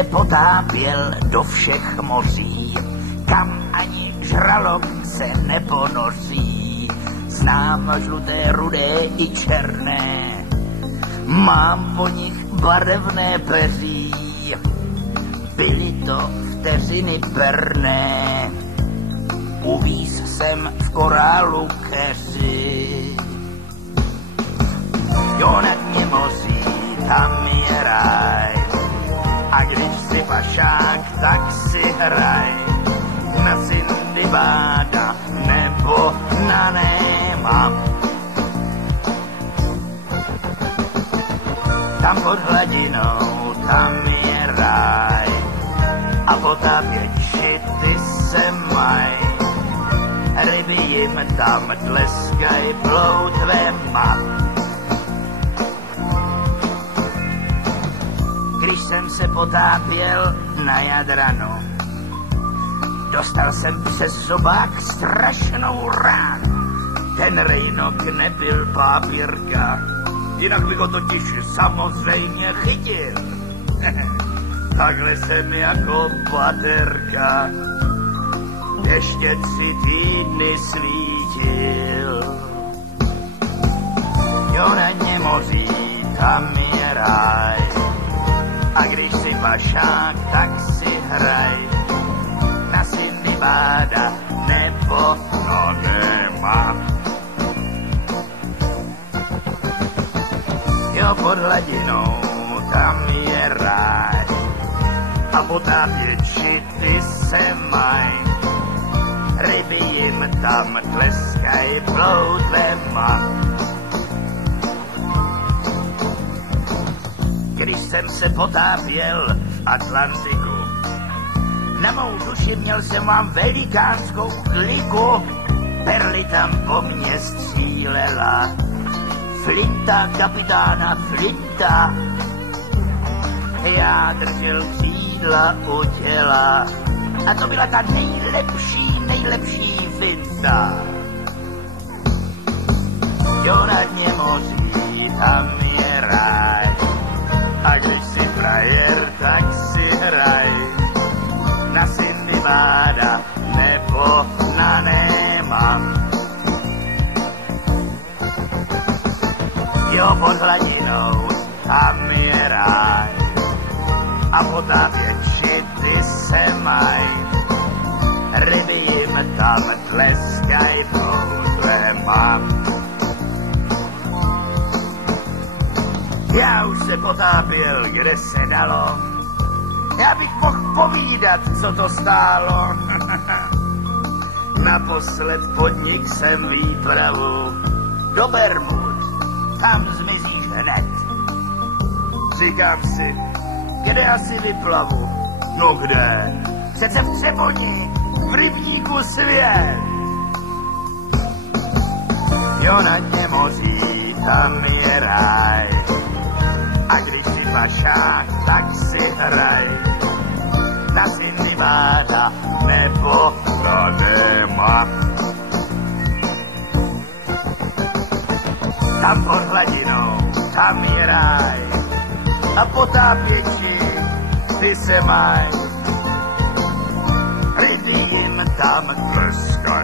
se potápěl do všech moří, kam ani žralok se neponoří. Znám žluté, rudé i černé, mám po nich barevné peří. Byly to vteřiny perné, uvíz jsem v korálu keři. Jo, na dně moří, tam je ráj, a když si pašák, tak si hraj na Sindibáda nebo na Néma. Tam pod hladinou, tam je ráj, a potápěči ty se maj. Ryby jim tam tleskaj ploutvema. Když jsem se potápěl na Jadranu, dostal jsem přes zobák strašnou ránu. Ten rejnok nebyl pápírka, jinak bych ho totiž samozřejmě chytil. Takhle jsem jako baterka ještě 3 týdny svítil. Jo, na dně moří, tam je ráj, a když si pašák, tak si hraj na Sindibáda nebo na Néma. Jo, pod hladinou, tam je ráj, a potápěči ty se maj. Ryby jim tam tleskaj ploutvema. Když jsem se potápěl v Atlantiku, na mou duši měl jsem vám velikánskou kliku. Perly tam po mně střílela Flinta, kapitána Flinta. Já držel křídla u těla, a to byla ta nejlepší finta. Jo, na dně moří, tam je ráj, a když si frajer, tak si hraj na Sindibáda nebo na Néma. Jo, pod hladinou, tam je ráj, a potápěči ty se maj. Ryby jim tam tleskaj ploutvema. Já už se potápěl, kde se dalo. Já bych mohl povídat, co to stálo. Naposled podnik jsem výpravu do Bermud, tam zmizíš hned. Říkám si, kde asi vyplavu? No kde? Přece v Třeboni, v rybníku Svět. Jo, na dně moří, tam je ráj, a když si pašák, tak si hraj na Sindibáda nebo na Néma. Tam pod hladinou, tam je ráj, a potápěči ty se maj. Ryby jim tam tleskaj